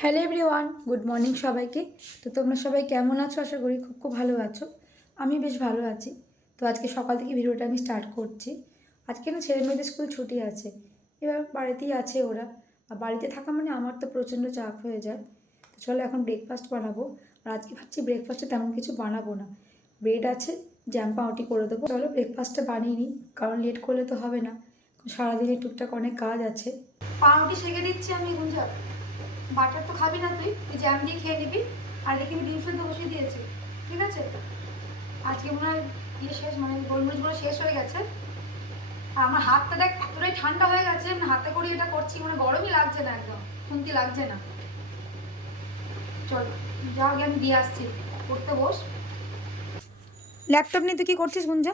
Hello everyone, good morning সবাইকে। তো তোমরা সবাই কেমন আছো? আশা করি খুব খুব ভালো আছো। আমি বেশ ভালো আছি। তো আজকে সকাল থেকে ভিডিওটা আমি স্টার্ট করছি। আজকে না ছেলে মেয়েদের স্কুল ছুটি আছে, এবার বাড়িতেই আছে ওরা। আর বাড়িতে থাকা মানে আমার তো প্রচণ্ড চাপ হয়ে যায়। তো চলো এখন ব্রেকফাস্ট বানাবো। আর আজকে ভাবছি ব্রেকফাস্টে তেমন কিছু বানাবো না, ব্রেড আছে, জ্যাম পাউরুটি করে দেবো। চলো ব্রেকফাস্টটা বানিয়ে নিই, কারণ লেট করলে তো হবে না, সারাদিনে টুকটাক অনেক কাজ আছে। পাউরুটি সেঁকে দিচ্ছি আমি গুঞ্জা। বাটার তো খাবি না, তুই জ্যাম দিয়ে খেয়ে নিবি। আর এখানে ডিম সেদ্ধ বসিয়ে দিয়েছি, ঠিক আছে? আজকে মনে হয় শেষ, মানে গোলমরিচগুলো শেষ হয়ে গেছে। আর আমার হাতটা দেখ এতটাই ঠান্ডা হয়ে গেছে, হাতে করে এটা করছি, মানে গরমই লাগছে না, একদম খুন্তি লাগছে না। চল যা, আগে আমি দিয়ে আসছি, পড়তে বস। ল্যাপটপ নিয়ে তুই কী করছিস গুঞ্জা?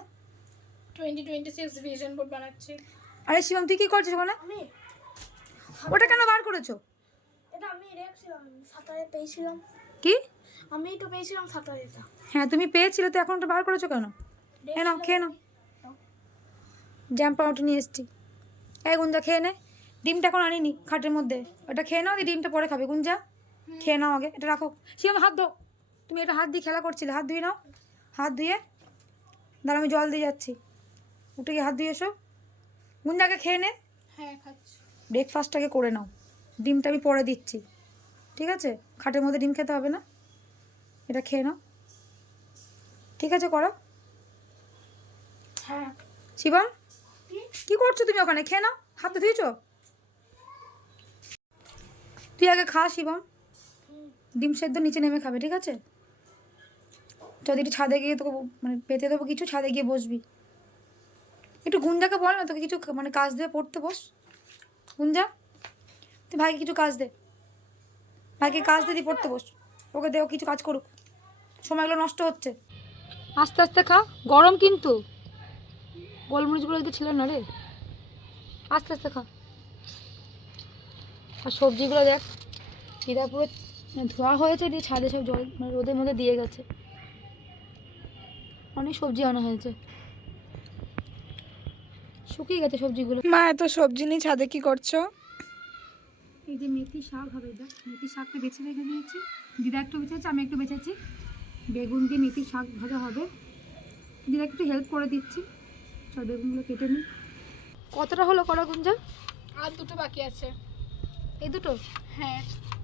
2026 ভিশন বোর্ড বানাচ্ছি। আরে শিবম, তুই কী করছিস ওখানে? ওটা কেন বার করেছো? এটা আমি রেখেছিলাম, সাঁতারে পেয়েছিলাম। কি? আমি তো পেয়েছিলাম সাঁতারে এটা। হ্যাঁ তুমি পেয়েছিলে, তো এখন ওটা বার করেছো কেন? এ নাও, খেয়ে নাও। জ্যাম পাউরুটি নিয়ে এসেছি। এই গুঞ্জা খেয়ে নে। ডিমটা এখন আনিনি খাটের মধ্যে, ওটা খেয়ে নাও, দিয়ে ডিমটা পরে খাবে। গুঞ্জা খেয়ে নাও আগে, এটা রাখো। শিবম হাত ধো, তুমি এটা হাত দিয়ে খেলা করছিলে, হাত ধুয়ে নাও। হাত ধুয়ে দাঁড়া, আমি জল দিয়ে যাচ্ছি, উঠে গিয়ে হাত ধুয়ে এসো। গুঞ্জাকে খেয়ে নে। হ্যাঁ খাচ্ছি। ব্রেকফাস্টটাকে করে নাও, ডিমটা আমি পরে দিচ্ছি, ঠিক আছে? খাটের মধ্যে ডিম খেতে হবে না, এটা খেয়ে নাও, ঠিক আছে? করো। হ্যাঁ। শিবম কি করছো তুমি ওখানে? খেয়ে নাও, হাত ধুয়েছো? তুই আগে খা শিবম, ডিম সেদ্ধ নিচে নেমে খাবে, ঠিক আছে? যদি একটু ছাদে গিয়ে তোকে মানে পেতে দেবো কিছু, ছাদে গিয়ে বসবি। একটু গুঞ্জাকে বল না তোকে কিছু মানে কাজ দেবে, পড়তে বস। গুঞ্জা তুই ভাইকে কিছু কাজ দে, ভাইকে কাজ দে, দিয়ে পড়তে বস। ওকে দে, ও কিছু কাজ করুক, সময়গুলো নষ্ট হচ্ছে। আস্তে আস্তে খা, গরম কিন্তু। গোলমরিচগুলো যদি ছিল না রে, আস্তে আস্তে খা। আর সবজিগুলো দেখ, দিদা পুরো ধোয়া হয়েছে, দিয়ে ছাদে সব জল মানে রোদের মধ্যে দিয়ে গেছে। অনেক সবজি আনা হয়েছে, শুকিয়ে গেছে সবজিগুলো। মা এত সবজি নিয়ে ছাদে কি করছো? এই যে মেথি শাক হবে, দেখ মেথি শাকটা বেছে রেখে দিয়েছি, দিদা একটু বেছেছে, আমি একটু বেছেছি। বেগুন দিয়ে মেথি শাক ভাজা হবে, দিদা একটু হেল্প করে দিচ্ছি। চল বেগুনগুলো কেটে নিই। কতটা হলো কড়া গুঞ্জা? আর দুটো বাকি আছে। এই দুটো? হ্যাঁ।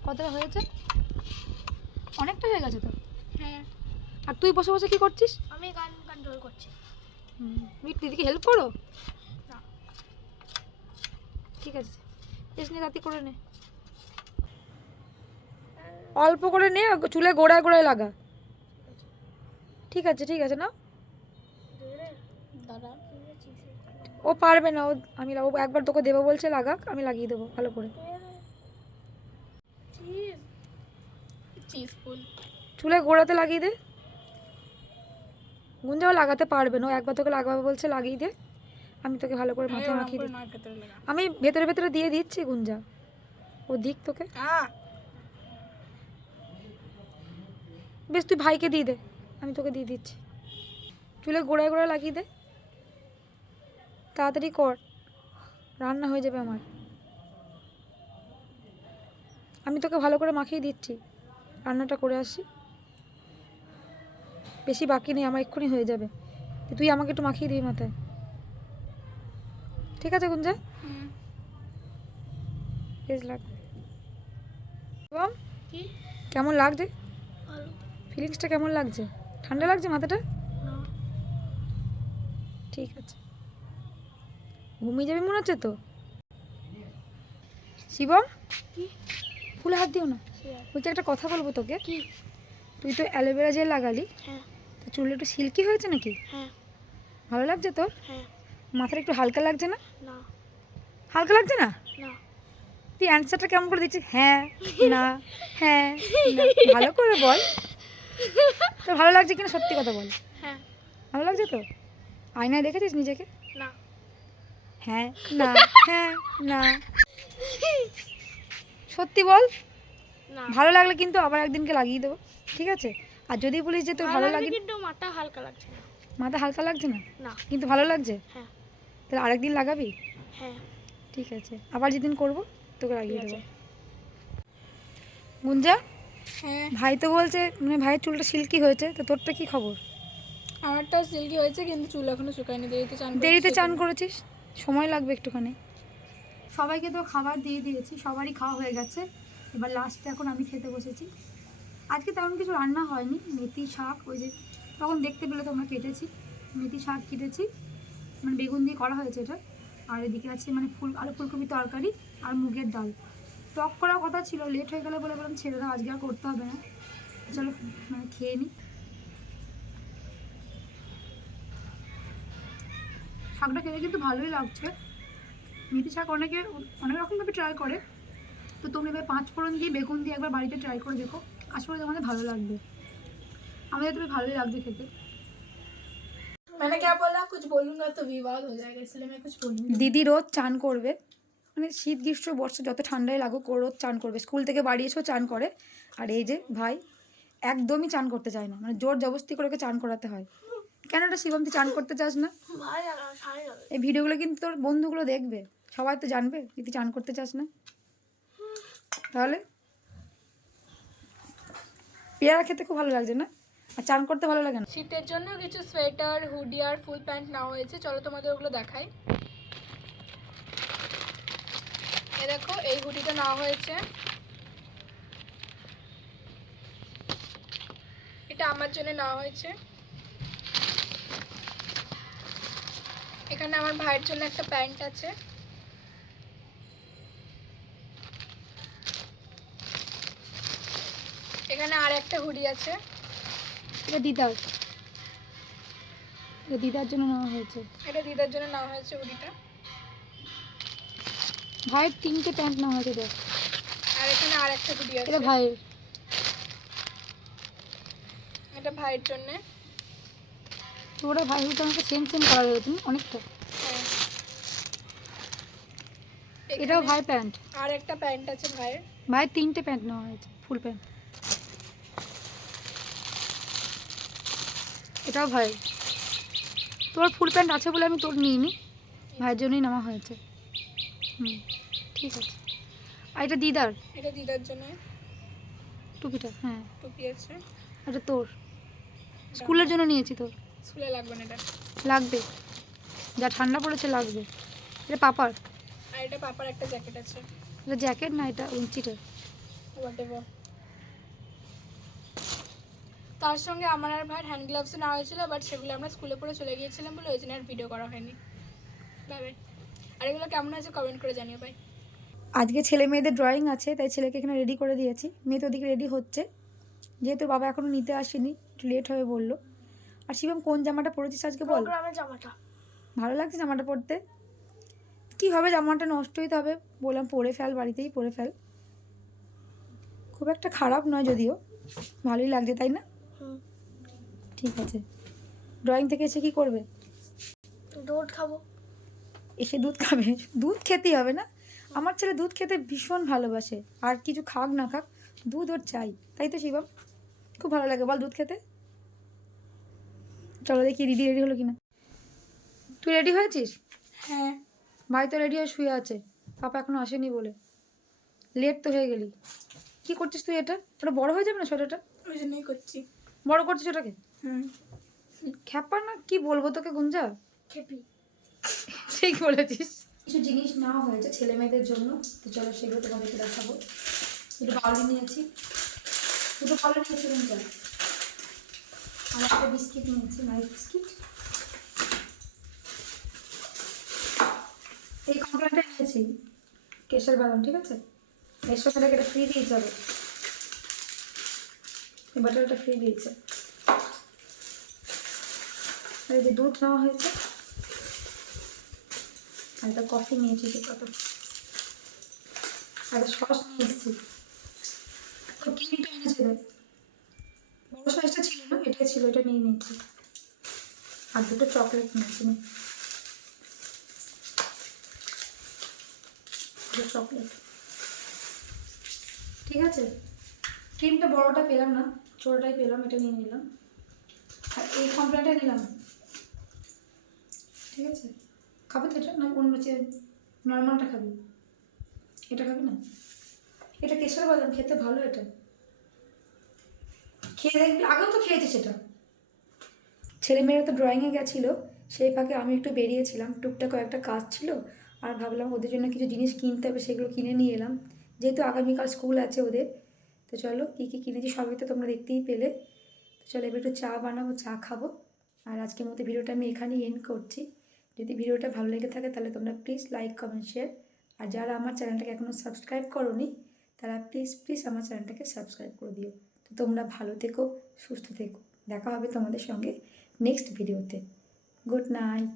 কতটা হয়েছে? অনেকটা হয়ে গেছে তো। হ্যাঁ। আর তুই বসে বসে কি করছিস? আমি গান কন্ট্রোল করছি। তুমি দিদিকে হেল্প করো? না। ঠিক আছে, এস নে, রাতি করে নে, অল্প করে নে, চুলে গোড়ায় গোড়ায় লাগা। ঠিক আছে ঠিক আছে, না দাদা ও পারবে না, ও আমি ও একবার তোকে দেবো বলছে, লাগাক, আমি লাগিয়ে দেবো ভালো করে। চিজ ফুল চুলে গোড়াতে লাগিয়ে দে। গুঞ্জাও লাগাতে পারবে না, ও একবার তোকে লাগাবে বলছে, লাগিয়ে দে, আমি তোকে ভালো করে মাথায় মাখিয়ে দিই। আমি ভেতরে ভেতরে দিয়ে দিচ্ছি, গুঞ্জা ও দিক তোকে। বেশ তুই ভাইকে দিয়ে দে, আমি তোকে দিয়ে দিচ্ছি। চুলে গোড়ায় গোড়ায় লাগিয়ে দে, তাড়াতাড়ি কর, রান্না হয়ে যাবে আমার। আমি তোকে ভালো করে মাখিয়ে দিচ্ছি, রান্নাটা করে আসি, বেশি বাকি নেই, আমার এক্ষুনি হয়ে যাবে। তুই আমাকে একটু মাখিয়ে দিবি মাথায়, ঠিক আছে গুঞ্জা? বেশ লাগ। কি কেমন লাগছে? ভালো। ফিলিংসটা কেমন লাগছে? ঠান্ডা লাগছে মাথাটা? ঠিক আছে, ঘুমিয়ে যাবি মনে হচ্ছে তো। শিবম ফুলে হাত দিও না। বলছি একটা কথা বলবো তোকে। কি? তুই তো অ্যালোভেরা জেল লাগালি, হ্যাঁ। তো চুল একটু সিল্কি হয়েছে নাকি? হ্যাঁ। ভালো লাগছে তোর? হ্যাঁ। মাথাটা একটু হালকা লাগছে না? না। হালকা লাগছে না? না। তুই অ্যান্সারটা কেমন করে দিচ্ছিস? হ্যাঁ না, হ্যাঁ না, ভালো করে বল, তোর ভালো লাগছে কিনা সত্যি কথা বল। হ্যাঁ। ভালো লাগছে তো? আয়নায় দেখেছিস নিজেকে? না। হ্যাঁ না, হ্যাঁ না, সত্যি বল। না। ভালো লাগলে কিন্তু আবার একদিনকে লাগিয়ে দেবো, ঠিক আছে? আর যদি বলিস যে তোর ভালো লাগে, কিন্তু মাথা হালকা লাগছে না। মাথা হালকা লাগছে না না। কিন্তু ভালো লাগছে, হ্যাঁ। তাহলে আরেকদিন লাগাবি? হ্যাঁ। ঠিক আছে, আবার যেদিন করবো তোকে লাগিয়ে দেবো। গুঞ্জা, হ্যাঁ, ভাই তো বলছে মানে ভাইয়ের চুলটা সিল্কি হয়েছে, তো তোরটা কি খবর? আমারটাও সিল্কি হয়েছে কিন্তু চুল এখনো শুকায়নি, দেরিতে চান করেছি দেরিতে চান সেজন্য। করেছিস, সময় লাগবে একটুখানি। সবাইকে তো খাবার দিয়ে দিয়েছি, সবারই খাওয়া হয়ে গেছে। এবার লাস্টে এখন আমি খেতে বসেছি। আজকে তেমন কিছু রান্না হয়নি, মেথি শাক ওই যে তখন দেখতে পেলে তোমরা কেটেছি, মেথি শাক কেটেছি, মানে বেগুন দিয়ে করা হয়েছে এটা। আর এদিকে আছে মানে আলু ফুলকপি তরকারি আর মুগের ডাল। টক করার কথা ছিল, লেট হয়ে গেলে বলে বললাম ছেড়ে দাও, আজকে আর করতে হবে না, চলো মানে খেয়ে নিই। শাকটা খেতে কিন্তু ভালোই লাগছে। মেথি শাক অনেকে অনেক রকমভাবে ট্রাই করে, তো তুমি এবার 5 ফোড়ন দিয়ে বেগুন দিয়ে একবার বাড়িতে ট্রাই করে দেখো, আশা করি তোমাদের ভালো লাগবে। আমাদের তুমি ভালোই লাগছে খেতে। मैंने क्या बोला, कुछ बोलूंगा तो विवाद हो जाएगा, इसलिए मैं कुछ बोलूंगी। দিদি রোজ চান করবে, মানে শীত গ্রীষ্ম বর্ষা যত ঠান্ডাই লাগুক ও রোজ চান করবে, স্কুল থেকে বাড়ি এসেও চান করে। আর এই যে ভাই একদমই চান করতে চায় না, মানে জোর জবরদস্তি করে ওকে চান করাতে হয়। কেন এটা শিবম, তুই চান করতে চাস না? ভাই আর সাড়ে যাবে। এই ভিডিওগুলো কিন্তু তোর বন্ধুগুলো দেখবে, সবাই তো জানবে যে তুই চান করতে চাস না। তাহলে পেয়ারা খেতে খুব ভালো লাগছে না, আর চান করতে ভালো লাগে না? শীতের জন্য কিছু সোয়েটার, হুডি আর ফুল প্যান্ট নেওয়া হয়েছে, চলো তোমাদের ওগুলো দেখাই। এ দেখো, এই হুডিটা নেওয়া হয়েছে, এটা আমার জন্য নেওয়া হয়েছে। এখানে আমার ভাইয়ের জন্য একটা প্যান্ট আছে। এখানে আর একটা হুডি আছে। এটা দিদার, এটা দিদার জন্য নেওয়া হয়েছে। এটা দিদার জন্য নেওয়া হয়েছে হুডিটা। ভাইয়ের 3টে প্যান্ট নেওয়া হয়েছে দেখ। আর এখানে আর একটা হুডি আছে, এটা ভাইয়ের, এটা ভাইয়ের জন্য। তোরা ভাই হুটো আমাকে সেম সেম করা যাবে তুমি অনেকটা। হ্যাঁ, এটাও এখানে ভাই প্যান্ট, আর একটা প্যান্ট আছে ভাইয়ের। ভাইয়ের 3টে প্যান্ট নেওয়া হয়েছে, ফুল প্যান্ট। এটাও ভাই, তোর ফুল প্যান্ট আছে বলে আমি তোর নিইনি, ভাইয়ের জন্যই নেওয়া হয়েছে। ঠিক আছে। আর এটা দিদার, এটা দিদার জন্য টুপিটা, হ্যাঁ টুপি আছে। এটা তোর, স্কুলের জন্য নিয়েছি তোর, স্কুলে লাগবে না এটা। লাগবে, যা ঠান্ডা পড়েছে লাগবে। এটা পাপার, আর এটা পাপার একটা জ্যাকেট আছে। এটা জ্যাকেট না, এটা উঞ্চিটা। হোয়াটএভার। তার সঙ্গে আমার আর ভাইয়ের হ্যান্ড গ্লাভস নেওয়া হয়েছিল, বাট সেগুলো আমরা স্কুলে পরে চলে গিয়েছিলাম বলে ওই জন্য আর ভিডিও করা হয়নি। বাই। আর এগুলো কেমন আছে কমেন্ট করে জানিও ভাই। আজকে ছেলে মেয়েদের ড্রয়িং আছে, তাই ছেলেকে এখানে রেডি করে দিয়েছি, মেয়ে তো ওদিকে রেডি হচ্ছে, যেহেতু বাবা এখনও নিতে আসেনি, একটু লেট হয়ে বললো। আর শিবম কোন জামাটা পরেছিস আজকে বল? প্রোগ্রামের জামাটা ভালো লাগছে জামাটা পরতে? কী হবে, জামাটা নষ্ট হইতে হবে, বললাম পরে ফেল, বাড়িতেই পরে ফেল, খুব একটা খারাপ নয় যদিও, ভালোই লাগছে তাই না? ঠিক আছে। ড্রয়িং থেকে এসে কী করবে? দুধ খাবো। এসে দুধ খাবে? দুধ খেতেই হবে না, আমার ছেলে দুধ খেতে ভীষণ ভালোবাসে, আর কিছু খাক না খাক দুধ ওর চাই, তাই তো শিবম? খুব ভালো লাগে বল দুধ খেতে? চলো দেখি দিদি রেডি হলো কিনা। তুই রেডি হয়েছিস? হ্যাঁ। ভাই তো রেডি হয়ে শুয়ে আছে, পাপা এখনো আসেনি বলে, লেট তো হয়ে গেলি। কি করছিস তুই? এটা ওটা বড় হয়ে যাবে না সোয়েটারটা? ওই জন্যই করছি। বড় করছিস ওটাকে? হুম। খ্যাপা না কি বলবো তোকে গুঞ্জা, খেপি। ঠিক বলেছিস। কিছু জিনিস নেওয়া হয়েছে ছেলে মেয়েদের জন্য, তো চলো সেগুলো তোমাদেরকে দেখাবো। দুটো বাউলি নিয়েছি, দুটো বাউলি নিয়েছি গুঞ্জা, আর একটা বিস্কিট নিয়েছি, নাইস বিস্কিট। এই কমপ্লেনটা নিয়েছি কেশর বাদাম, ঠিক আছে, এর সাথে এটা ফ্রি দিয়েছে, হবে এই বাটারটা ফ্রি দিয়েছে। আর এই যে দুধ নেওয়া হয়েছে, আর একটা কফি নিয়েছি, ঠিক কথা, আর একটা সস নিয়ে এসেছি, তো ক্রিমটা এনেছে দেখ, বড় সাইজটা ছিল না, এটাই ছিল, এটা নিয়ে নিয়েছি, আর দুটো চকলেট নিয়েছি, চকলেট, ঠিক আছে। ক্রিমটা বড়টা পেলাম না, ছোটোটাই পেলাম, এটা নিয়ে নিলাম, আর এই কমপ্লেনটা নিলাম, ঠিক আছে। খাবে তো এটা, না অন্য নর্মালটা খাবি? এটা খাবি না? এটা কেশর বাদাম, খেতে ভালো এটা, খেয়ে দেখবি, আগেও তো খেয়েছি সেটা। ছেলেমেয়েরা তো ড্রয়িংয়ে গেছিলো, সেই ফাঁকে আমি একটু বেরিয়েছিলাম, টুকটাক কয়েকটা কাজ ছিল, আর ভাবলাম ওদের জন্য কিছু জিনিস কিনতে হবে, সেগুলো কিনে নিয়ে এলাম, যেহেতু আগামীকাল স্কুল আছে ওদের। তো চলো কী কী কিনেছি সবই তো তোমরা দেখতেই পেলে। তো চলো এবার একটু চা বানাবো, চা খাবো। আর আজকের মতো ভিডিওটা আমি এখানেই এন্ড করছি। যদি ভিডিওটা ভালো লেগে থাকে তাহলে তোমরা প্লিজ লাইক, কমেন্ট, শেয়ার। আর যারা আমার চ্যানেলটাকে এখনও সাবস্ক্রাইব করোনি তারা প্লিজ প্লিজ আমার চ্যানেলটাকে সাবস্ক্রাইব করে দিও। তো তোমরা ভালো থেকো, সুস্থ থেকো, দেখা হবে তোমাদের সঙ্গে নেক্সট ভিডিওতে। Good night.